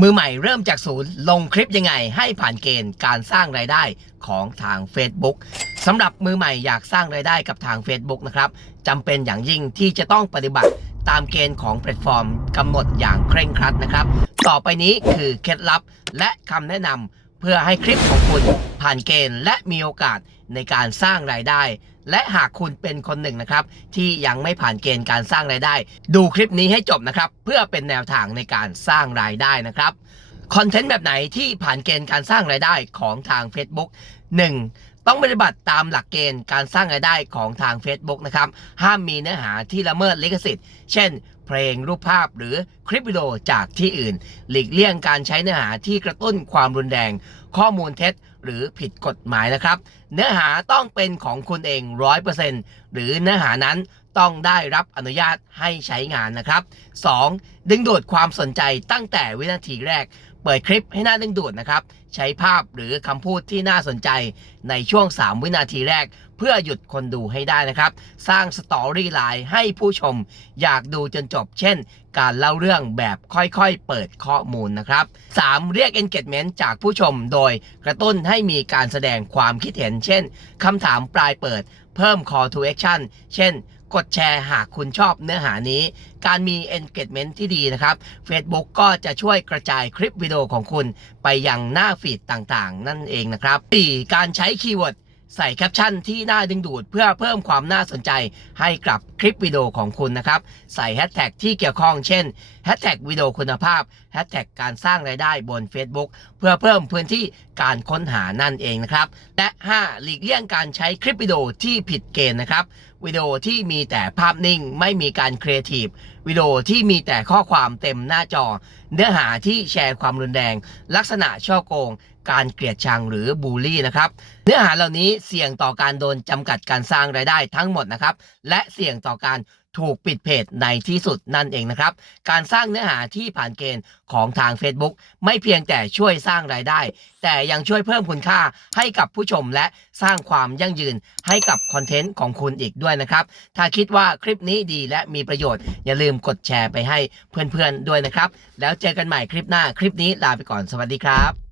มือใหม่เริ่มจากศูนย์ลงคลิปยังไง ให้ผ่านเกณฑ์การสร้างรายได้ของทาง Facebook สำหรับมือใหม่อยากสร้างรายได้กับทาง Facebook นะครับจำเป็นอย่างยิ่งที่จะต้องปฏิบัติตามเกณฑ์ของแพลตฟอร์มกำหนดอย่างเคร่งครัดนะครับ ต่อไปนี้คือเคล็ดลับและคำแนะนำ เพื่อให้คลิปของคุณผ่านเกณฑ์และมีโอกาสในการสร้างรายได้ และหากคุณเป็นคนหนึ่งนะครับ ที่ยังไม่ผ่านเกณฑ์การสร้างรายได้ ดูคลิปนี้ให้จบนะครับ เพื่อเป็นแนวทางในการสร้างรายได้นะครับคอนเทนต์แบบไหนที่ผ่านเกณฑ์การสร้างรายได้ของทาง Facebook 1. ต้องปฏิบัติตามหลักเกณฑ์การสร้างรายได้ของทาง Facebook นะครับ ห้ามมีเนื้อหาที่ละเมิดลิขสิทธิ์ เช่น เพลงรูปภาพหรือคลิปวิดีโอจากที่อื่น หลีกเลี่ยงการใช้เนื้อหาที่กระตุ้นความรุนแรง ข้อมูลเท็จหรือผิดกฎหมายนะครับ เนื้อหาต้องเป็นของคุณเอง 100%หรือเนื้อหานั้นต้องได้รับอนุญาตให้ใช้งานนะครับ 2. ดึงดูดความสนใจตั้งแต่วินาทีแรก เปิดคลิปให้น่าดึงดูดนะครับ ใช้ภาพหรือคำพูดที่น่าสนใจในช่วงง 3 วินาทีแรก เพื่อหยุดคนดูให้ได้นะครับ สร้างสตอรี่ไลน์ให้ผู้ชม อยากดูจนจบ เช่น การเล่าเรื่องแบบค่อยๆ เปิดข้อมูลนะครับ 3. เรียก engagement จากผู้ชมโดยกระตุ้นให้มีการแสดงความคิดเห็น เช่นคำถามปลายเปิด เพิ่ม call to action เช่น กดแชร์หากคุณชอบเนื้อหานี้ การมี engagement ที่ดีนะครับ Facebook ก็จะช่วยกระจายคลิปวิดีโอของคุณไปยังหน้าฟีดต่างๆ นั่นเองนะครับ 4. การใช้คีย์เวิร์ดใส่แคปชั่นที่น่าดึงดูดเพื่อเพิ่มความน่าสนใจให้กับ คลิปวิดีโอของคุณนะครับ ใส่แฮชแท็กที่เกี่ยวข้องเช่นแฮชแท็กวิดีโอคุณภาพแฮชแท็กการสร้างรายได้บน Facebook เพื่อเพิ่มพื้นที่การค้นหานั่นเองนะครับ และ 5. หลีกเลี่ยงการใช้คลิปวิดีโอที่ผิดเกณฑ์นะครับวิดีโอที่มีแต่ภาพนิ่งไม่มีการครีเอทีฟวิดีโอที่มีแต่ข้อความเต็มหน้าจอ เนื้อหาที่แชร์ความรุนแรง ลักษณะช่อโกง การเกลียดชังหรือบูลลี่นะครับ เนื้อหาเหล่านี้เสี่ยงต่อการโดนจำกัดการสร้างรายได้ทั้งหมดนะครับ และเสี่ยงต่อการถูกปิดเพจในที่สุดนั่นเองนะครับ การสร้างเนื้อหาที่ผ่านเกณฑ์ของทาง Facebook ไม่เพียงแต่ช่วยสร้างรายได้ แต่ยังช่วยเพิ่มคุณค่าให้กับผู้ชมและสร้างความยั่งยืนให้กับคอนเทนต์ของคุณอีกด้วยนะครับ ถ้าคิดว่าคลิปนี้ดีและมีประโยชน์ อย่าลืมกดแชร์ไปให้เพื่อนๆด้วยนะครับ แล้วเจอกันใหม่คลิปหน้าคลิปนี้ลาไปก่อนสวัสดีครับ